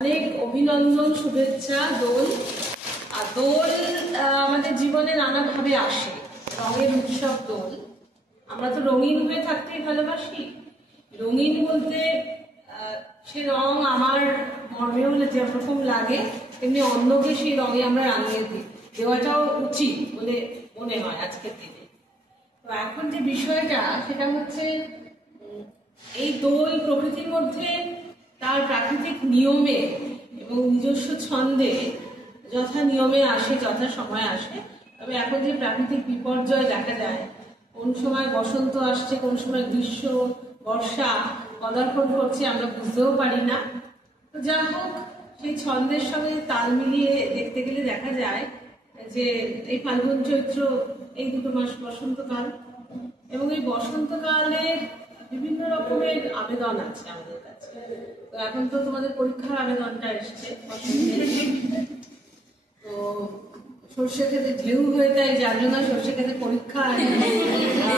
অনেক অভিনন্দন, শুভেচ্ছা। দোল আমাদের জীবনে নানাভাবে আসে, রঙের উৎসব দোল। আমরা তো রঙিন হয়ে থাকতেই ভালোবাসি। রঙিন বলতে সে রং আমার মর্মেও যেরকম লাগে তেমনি অন্যকে সেই রঙে আমরা রাঙিয়ে দেওয়াটাও উচিত বলে মনে হয় আজকের দিনে। তো এখন যে বিষয়টা সেটা হচ্ছে এই দোল প্রকৃতির মধ্যে তার প্রাকৃতিক নিয়মে এবং নিজস্ব ছন্দে যথা নিয়মে আসে, যথা সময় আসে। তবে এখন যে প্রাকৃতিক বিপর্যয় দেখা যায়, কোন সময় বসন্ত আসছে, কোন সময় গ্রীষ্ম, বর্ষা পদার্পণ করছে, আমরা বুঝতেও পারি না। তো যা হোক, সেই ছন্দের সঙ্গে তাল মিলিয়ে দেখতে গেলে দেখা যায় যে এই ফাল্গুন চৈত্র এই দুটো মাস বসন্তকাল, এবং এই বসন্তকালের বিভিন্ন রকমের আবেদন আছে আমাদের কাছে। তো এখন তো তোমাদের পরীক্ষার আবেদনটা এসছে, তো সর্ষে খেতে ঢেউ হয়ে যায়, যার জন্য সর্ষে খেতে পরীক্ষা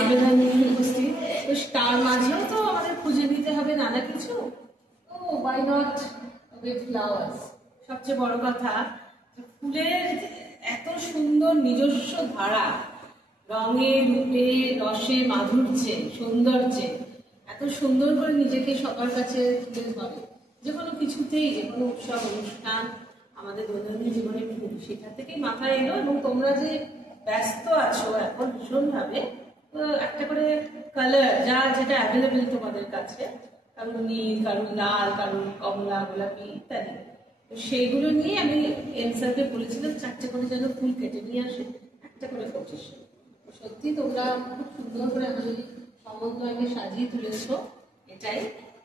আবেদন নিয়ে উপস্থিত। তো তার মাঝেও তো আমাদের খুঁজে নিতে হবে নানা কিছু। তো ওয়াই নট উইথ ফ্লাওয়ার্স। সবচেয়ে বড় কথা, ফুলের এত সুন্দর নিজস্ব ধারা, রঙে, রূপে, রসে, মাধুর্যে, সৌন্দর্যে এত সুন্দর করে নিজেকে সবার কাছে তুলে ধরে। যে কোনো কিছুতেই, যে কোনো উৎসব অনুষ্ঠান আমাদের দৈনন্দিন জীবনে ফুল সেটা থেকেই মাথায় এলো। এবং তোমরা যে ব্যস্ত আছো এখন ভীষণভাবে, তো একটা করে কালার যেটা অ্যাভেলেবেল তোমাদের কাছে, কারণ নীল, কারণ লাল, কারণ কমলা, গোলাপি ইত্যাদি, তো সেইগুলো নিয়ে আমি এনসারকে বলেছিলাম 4টে করে যেন ফুল কেটে নিয়ে আসে, একটা করে কোটেশন। সত্যি তোমরা খুব সুন্দর করে আমাদের সমন্বয়কে সাজিয়ে তুলেছ। এটাই,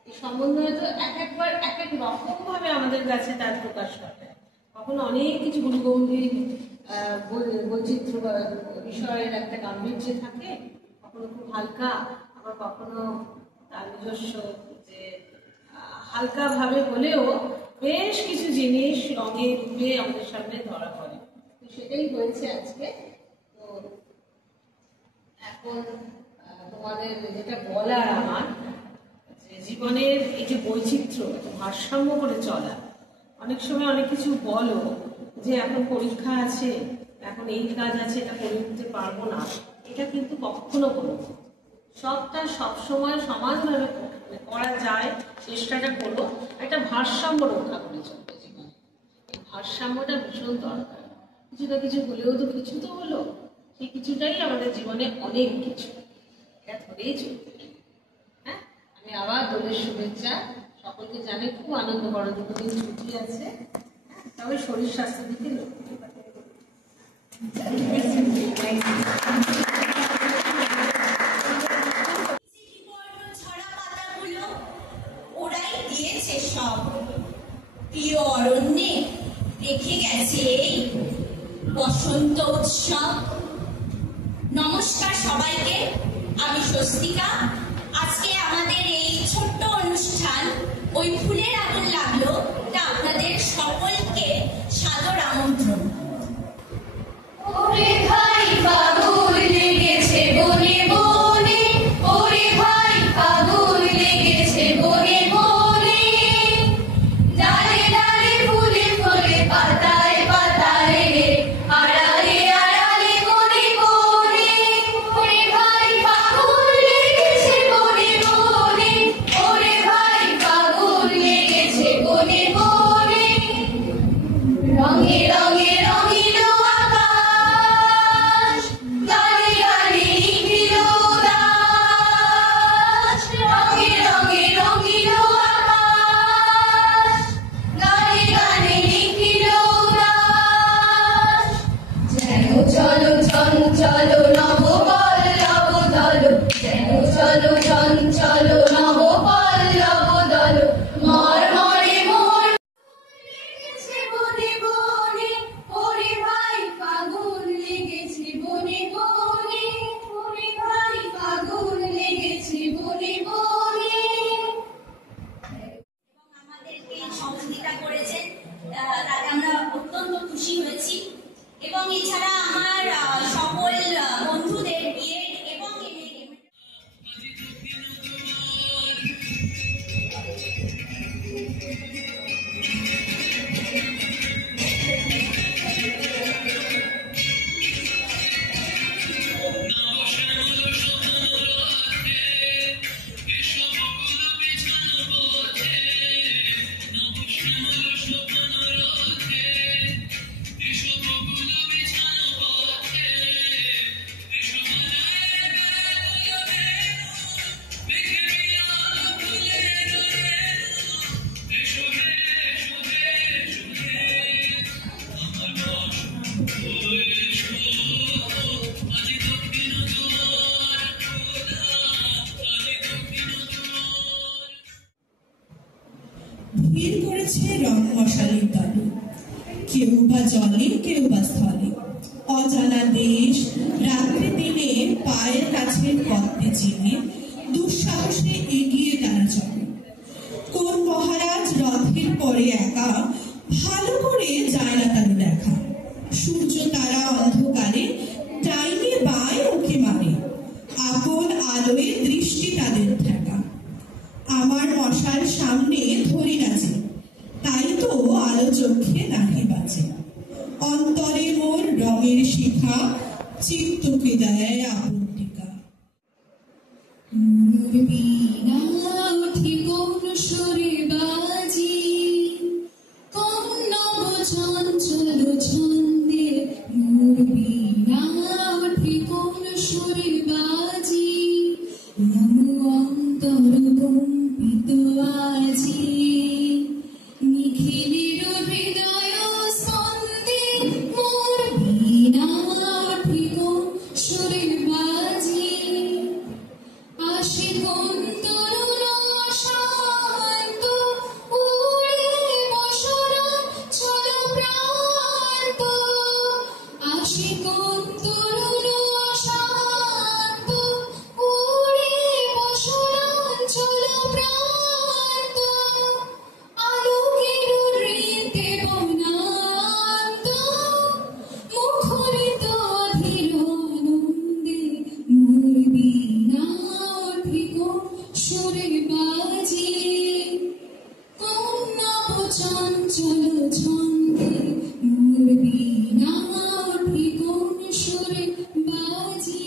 এই সমন্বয় তো একবার এক এক রকম ভাবে আমাদের কাছে তার প্রকাশ ঘটে। কখনো অনেক কিছু গুণগম্ভীর বৈচিত্র্য বিষয়ের একটা গাম্ভীর্য থাকে, কখনো খুব হালকা, আবার কখনো তার নিজস্ব যে হালকা ভাবে হলেও বেশ কিছু জিনিস রঙে রূপে আমাদের সামনে ধরা পড়ে। তো সেটাই হয়েছে আজকে। তো এখন তোমাদের যেটা বলার আমার, যে জীবনের এই যে বৈচিত্র্য, ভারসাম্য করে চলা। অনেক সময় অনেক কিছু বলো যে এখন পরীক্ষা আছে, এখন এই কাজ আছে, এটা করে উঠতে পারবো না, এটা কিন্তু কখনো বলো। সবটা সবসময় সমানভাবে করা যায়, চেষ্টাটা করো। একটা ভারসাম্য রক্ষা করে চলবে জীবনে। এই ভারসাম্যটা ভীষণ দরকার। কিছু না কিছু হলেও তো কিছু তো হলো, সেই কিছুটাই আমাদের জীবনে অনেক কিছু, এটা ধরেই চলবে। হ্যাঁ, আমি আবার দোলের শুভেচ্ছা সকলকে জানাই। খুব আনন্দ করো, 2 দিন ছুটি আছে, তবে শরীর স্বাস্থ্যের দিকে লক্ষ্য রাখতে হবে। সব প্রিয় অরণ্যে রেখে গেছে এই বসন্ত উৎসব। নমস্কার সবাইকে, আমি স্বস্তিকা। আজকে আমাদের এই ছোট্ট অনুষ্ঠান ওই ফুলের আগুন লাগলো তা আপনাদের সকলকে সাদর আমন্ত্রণ। ওরে ভাই ফাগুন লেগেছে বনে বনে, ওরে ভাই ফাগুন লেগেছে বনে বনে, ডালে ডালে ফুলে ফুলে পাতায় পাতায়, আড়ালে আড়ালে কোণে কোণে, ওরে ভাই ফাগুন লেগেছে বনে বনে, ওরে ভাই ফাগুন লেগেছে বনে বনে। রঙে রঙে রঙিল আকাশ, গানে গানে নিখিল উদাস, রঙে রঙে রঙিল আকাশ, গানে গানে নিখিল উদাস। যেন চলো চঞ্চল নব পল্লব দল, যেন চলো চঞ্চল নব পল্লব দল, মর্মরে মোর লেগেছে বনে বনে, ওরে ভাই ফাগুন লেগেছে বনে বনে, ওরে ভাই ফাগুন লেগেছে বনে বনে। এবং আমাদেরকে সহযোগিতা করেছেন, তাতে আমরা অত্যন্ত খুশি হয়েছি। এবং এছাড়া আমার সকল বন্ধুদের বিয়ে এবং MA রং মশালির দলে, কেউ বা জলে কেউ বা স্থলে, অজানা দেশ রাত্রি দিনে পায়ের কাছের পথে চিনে দুঃসাহসে এগিয়ে তারা চলে। কোন মহারাজ রথের পরে একা, ভালো করে যায় না তাদের দেখা। সূর্য তারা অন্ধকারে ডাইনে বায় ওকে মারে, আপন আলোয় দৃষ্টি তাদের ঠেকা। আমার মশার সামনে ধরি নাচে, তাই তো আলো চোখে নাহি বাজে। অন্তরে মোর রঙের শিখা, চিত্তকে দেয় আপন টিকা। বীণা উঠি কোন সুরে বাজি, কোন নব চঞ্চল ছন্দে। মোর বীণা উঠি কোন সুরে বাজি, মম অন্তর কম্পিত আজি। নিখিলের হৃদয় স্পন্দে মোর বীণা উঠি কোন সুরে বাজি। আসে কোন তরুণ শান্ত, উড়ে বসরা চল প্রান্ত। আসে কোন তরুণ শান্ত, উড়ে বসরা চল প্রান্ত। আলোকের হৃদে বনান্ত, মুখরিত অধীর আনন্দে। মোর বীণা উঠি কোন সুরে বাজি, কোন নব চঞ্চল ছন্দে। মোর বীণা উঠি কোন সুরে বাজি।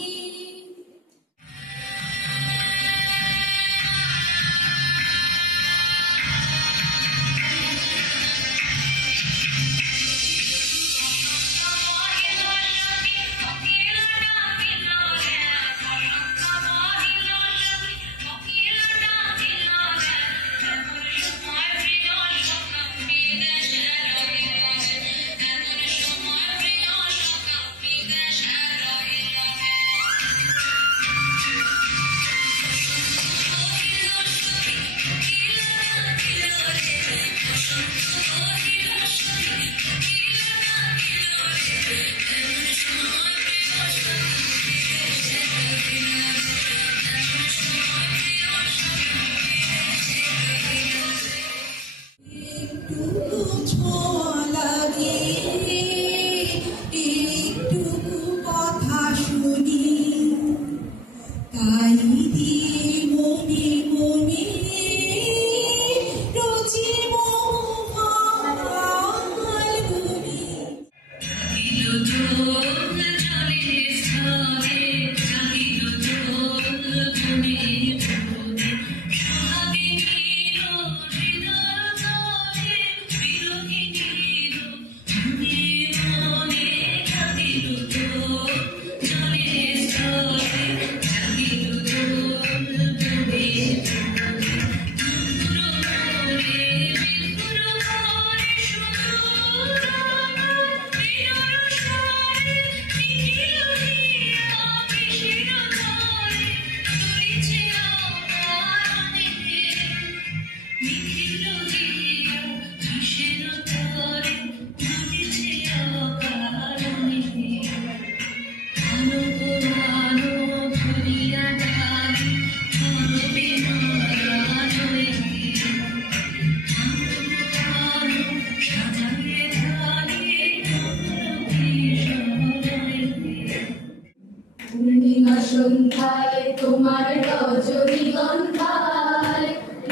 সন্ধ্যায় তোমার রজনীগন্ধায়,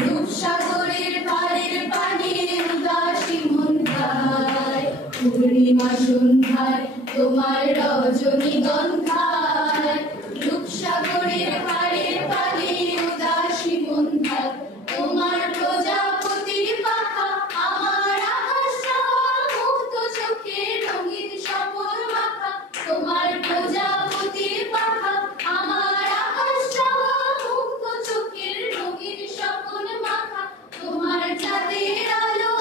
রূপসাগরের পাড়ের পানে উদাসী মন্ধায়। পূর্ণিমা সন্ধ্যায় তোমার রজনীগন্ধায়, রূপসাগরের পাড়ের পানে উদাসী মন্ধায়। তোমার প্রজাপতির পাখা আমার আকাশ মুক্ত চোখে রঙিন সপন মাখা। তোমার প্রজাপতির পাখা আমার আকাশ মুক্ত চোখের রঙিন সপন মাখা। তোমার চাঁদের আলো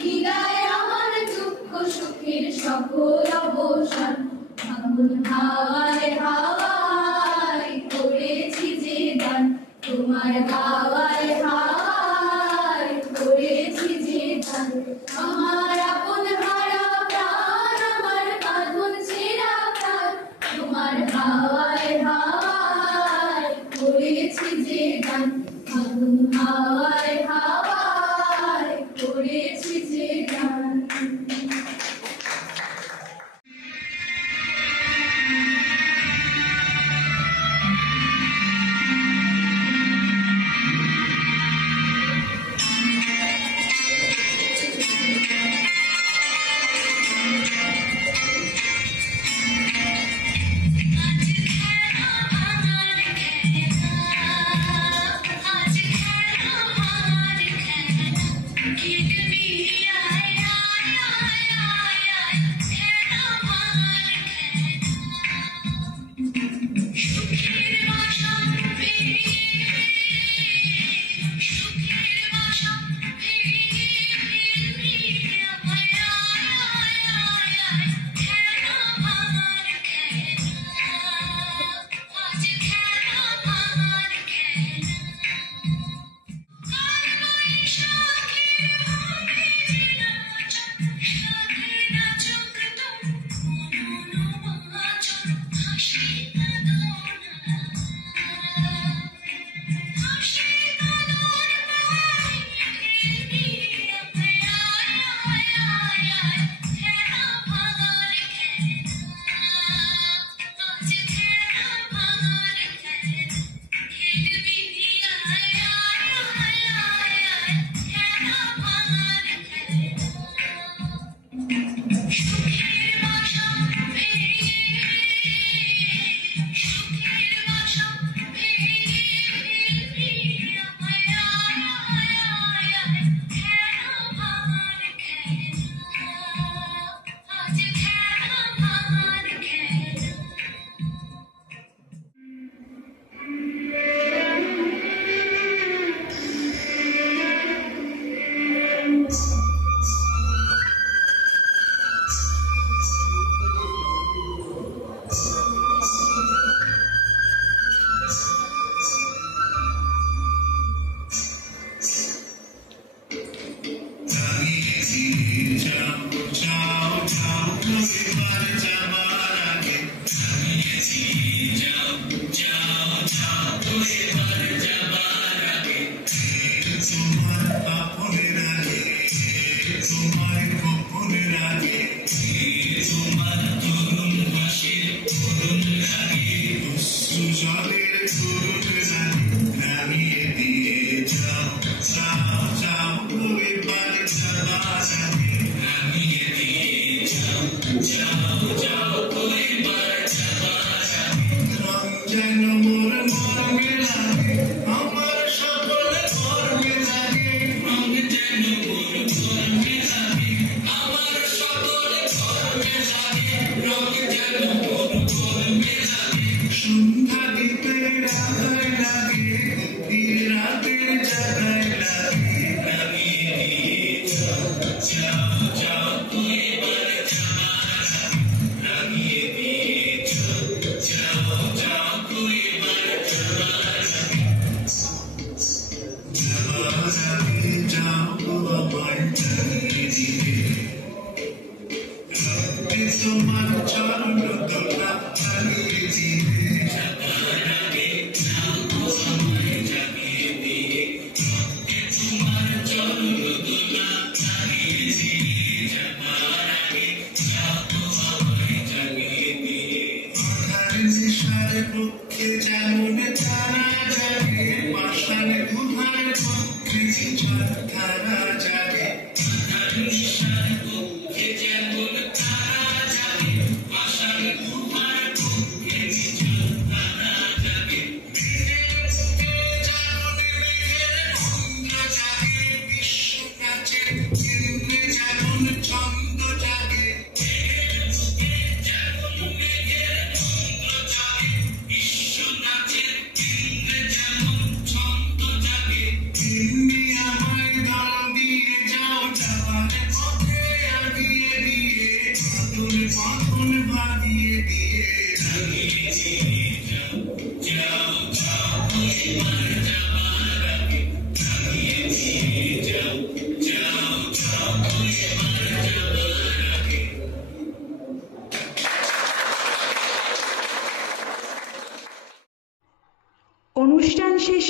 হৃদয় আমার দুঃখ সুখের সকল অবসান। ফাগুন হাওয়ায় হাওয়ায় করেছি যে গান, তোমার হাওয়ায় হাওয়ায় করেছি যে আমার আপন হারা প্রাণ, আমার বাঁধন ছেঁড়া প্রাণ, তোমার হাওয়ায় হাওয়ায় করেছি যে গান, ফাগুন হাওয়ায় হাওয়ায় করেছি যে গান। Give me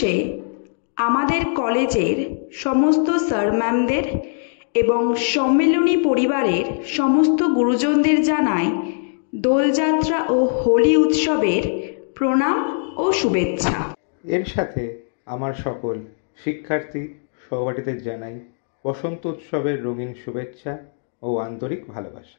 শেষে আমাদের কলেজের সমস্ত স্যার ম্যামদের এবং সম্মেলনী পরিবারের সমস্ত গুরুজনদের জানাই দোলযাত্রা ও হোলি উৎসবের প্রণাম ও শুভেচ্ছা। এর সাথে আমার সকল শিক্ষার্থী সহপাঠীদের জানাই বসন্ত উৎসবের রঙিন শুভেচ্ছা ও আন্তরিক ভালোবাসা।